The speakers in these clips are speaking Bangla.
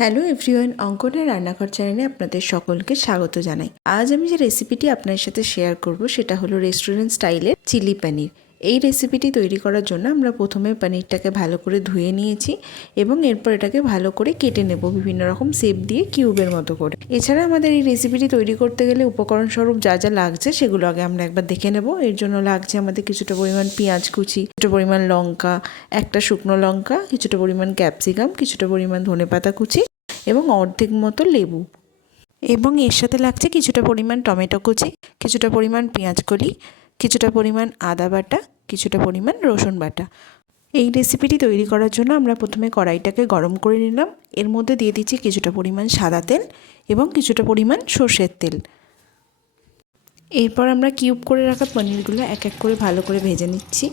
হ্যালো এভরিওয়ান, অঙ্কনের রান্নাঘর চ্যানেলে আপনাদের সকলকে স্বাগত জানাই। আজ আমি যে রেসিপিটি আপনার সাথে শেয়ার করব সেটা হলো রেস্টুরেন্ট স্টাইলের চিলি পনির। এই রেসিপিটি তৈরি করার জন্য আমরা প্রথমে পনিরটাকে ভালো করে ধুয়ে নিয়েছি এবং এরপর এটাকে ভালো করে কেটে নেব বিভিন্ন রকম শেপ দিয়ে কিউবের মতো করে। এছাড়া আমাদের এই রেসিপিটি তৈরি করতে গেলে উপকরণ স্বরূপ যা যা লাগছে সেগুলো আগে আমরা একবার দেখে নেব। এর জন্য লাগছে আমাদের কিছুটা পরিমাণ পেঁয়াজ কুচি, কিছুটা পরিমাণ লঙ্কা, একটা শুকনো লঙ্কা, কিছুটা পরিমাণ ক্যাপসিকাম, কিছুটা পরিমাণ ধনেপাতা কুচি এবং অর্ধেক মতো লেবু। এবং এর সাথে লাগছে কিছুটা পরিমাণ টমেটো কুচি, কিছুটা পরিমাণ পেঁয়াজ কলি, কিছুটা পরিমাণ আদা বাটা, কিছুটা পরিমাণ রসুন বাটা। এই রেসিপিটি তৈরি করার জন্য আমরা প্রথমে কড়াইটাকে গরম করে নিলাম। এর মধ্যে দিয়ে দিচ্ছি কিছুটা পরিমাণ সাদা তেল এবং কিছুটা পরিমাণ সর্ষের তেল। এরপর আমরা কিউব করে রাখা পনিরগুলো এক এক করে ভালো করে ভেজে নিচ্ছি।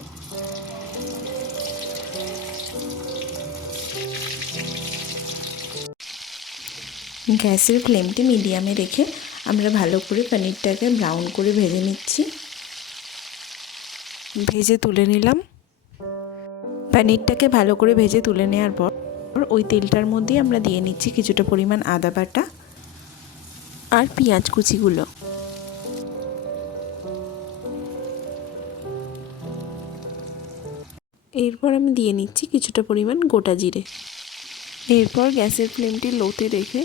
গ্যাসের ফ্লেমটি মিডিয়ামে রেখে আমরা ভালো করে পনিরটাকে ব্রাউন করে ভেজে নিচ্ছি। ভেজে তুলে নিলাম। পনিরটাকে ভালো করে ভেজে তুলে নেওয়ার পর ওই তেলটার মধ্যেই আমরা দিয়ে নিচ্ছি কিছুটা পরিমাণ আদা বাটা আর পেঁয়াজ কুচিগুলো। এরপর আমি দিয়ে নিচ্ছি কিছুটা পরিমাণ গোটা জিরে। এরপর গ্যাসের ফ্লেমটি লোতে রেখে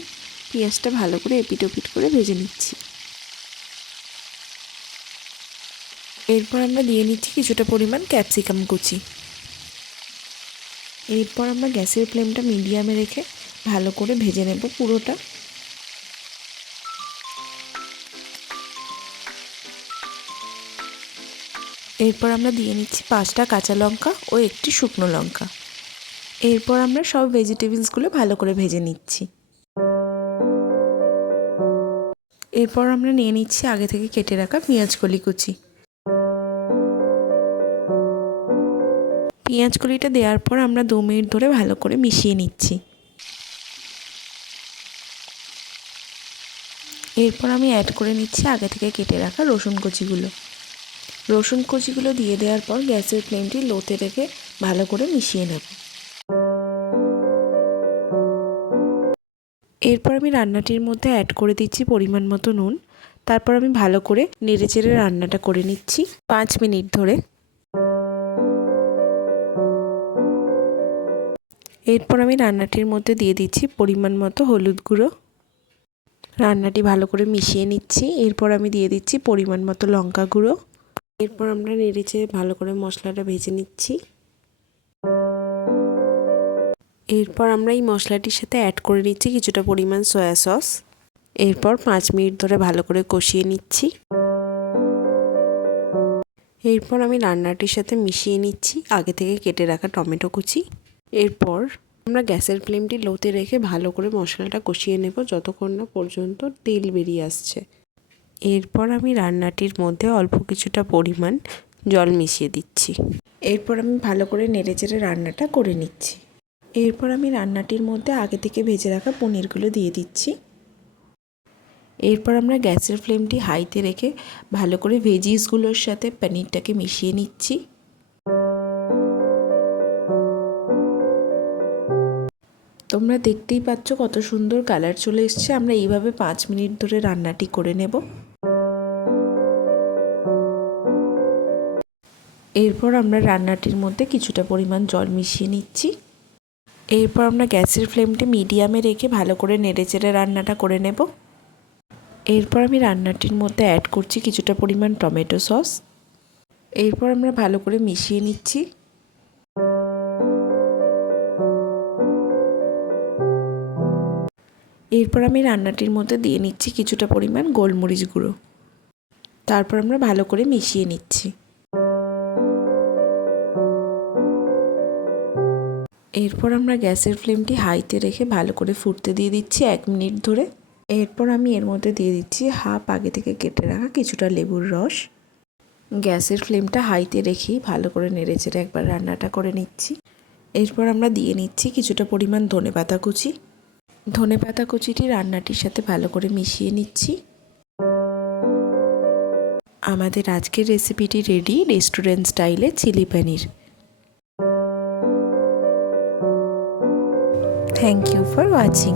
পেঁয়াজটা ভালো করে এপিট ওপিট করে ভেজে নিচ্ছি। এরপর আমরা দিয়ে নিচ্ছি কিছুটা পরিমাণ ক্যাপসিকাম কুচি। এরপর আমরা গ্যাসের ফ্লেমটা মিডিয়ামে রেখে ভালো করে ভেজে নেব পুরোটা। এরপর আমরা দিয়ে নিচ্ছি 5টা কাঁচা লঙ্কা ও একটি শুকনো লঙ্কা। এরপর আমরা সব ভেজিটেবলসগুলো ভালো করে ভেজে নিচ্ছি। এরপর আমরা নিয়ে নিচ্ছি আগে থেকে কেটে রাখা পেঁয়াজ কলি কুচি। পেঁয়াজ কলিটা দেওয়ার পর আমরা 2 মিনিট ধরে ভালো করে মিশিয়ে নিচ্ছি। এরপর আমি অ্যাড করে নিচ্ছি আগে থেকে কেটে রাখা রসুন কুচিগুলো। রসুন কুচিগুলো দিয়ে দেওয়ার পর গ্যাসের ফ্লেমটি লোতে রেখে ভালো করে মিশিয়ে নেব। এরপর আমি রান্নাটির মধ্যে অ্যাড করে দিচ্ছি পরিমাণ মতো নুন। তারপর আমি ভালো করে নেড়েচেড়ে রান্নাটা করে নিচ্ছি 5 মিনিট ধরে। এরপর আমি রান্নাটির মধ্যে দিয়ে দিচ্ছি পরিমাণ মতো হলুদ গুঁড়ো। রান্নাটি ভালো করে মিশিয়ে নিচ্ছি। এরপর আমি দিয়ে দিচ্ছি পরিমাণ মতো লঙ্কা গুঁড়ো। এরপর আমরা নেড়েচেড়ে ভালো করে মশলাটা ভেজে নিচ্ছি। এরপর আমরা এই মশলাটির সাথে অ্যাড করে নিচ্ছি কিছুটা পরিমাণ সয়া সস। এরপর 5 মিনিট ধরে ভালো করে কষিয়ে নিচ্ছি। এরপর আমি রান্নাটির সাথে মিশিয়ে নিচ্ছি আগে থেকে কেটে রাখা টমেটো কুচি। এরপর আমরা গ্যাসের ফ্লেমটি লোতে রেখে ভালো করে মশলাটা কষিয়ে নেব যতক্ষণ না পর্যন্ত তেল বেরিয়ে আসছে। এরপর আমি রান্নাটির মধ্যে অল্প কিছুটা পরিমাণ জল মিশিয়ে দিচ্ছি। এরপর আমি ভালো করে নেড়েচেড়ে রান্নাটা করে নিচ্ছি। এরপর আমি রান্নাটির মধ্যে আগে থেকে ভেজে রাখা পনিরগুলো দিয়ে দিচ্ছি। এরপর আমরা গ্যাসের ফ্লেমটি হাইতে রেখে ভালো করে ভেজিসগুলোর সাথে পনিরটাকে মিশিয়ে নিচ্ছি। তোমরা দেখতেই পাচ্ছ কত সুন্দর কালার চলে এসছে। আমরা এইভাবে 5 মিনিট ধরে রান্নাটি করে নেব। এরপর আমরা রান্নাটির মধ্যে কিছুটা পরিমাণ জল মিশিয়ে নিচ্ছি। এরপর আমরা গ্যাসের ফ্লেমটি মিডিয়ামে রেখে ভালো করে নেড়েচেড়ে রান্নাটা করে নেব। এরপর আমি রান্নাটির মধ্যে অ্যাড করছি কিছুটা পরিমাণ টমেটো সস। এরপর আমরা ভালো করে মিশিয়ে নিচ্ছি। এরপর আমি রান্নাটির মধ্যে দিয়ে নিচ্ছি কিছুটা পরিমাণ গোলমরিচ গুঁড়ো। তারপর আমরা ভালো করে মিশিয়ে নিচ্ছি। এরপর আমরা গ্যাসের ফ্লেমটি হাইতে রেখে ভালো করে ফুটতে দিয়ে দিচ্ছি 1 মিনিট ধরে। এরপর আমি এর মধ্যে দিয়ে দিচ্ছি হাফ আগে থেকে কেটে রাখা কিছুটা লেবুর রস। গ্যাসের ফ্লেমটা হাইতে রেখেই ভালো করে নেড়েচেড়ে একবার রান্নাটা করে নিচ্ছি। এরপর আমরা দিয়ে নিচ্ছি কিছুটা পরিমাণ ধনেপাতা কুচি। ধনেপাতা কুচিটি রান্নাটির সাথে ভালো করে মিশিয়ে নিচ্ছি। আমাদের আজকের রেসিপিটি রেডি, রেস্টুরেন্ট স্টাইলে chilli paneer. Thank you for watching.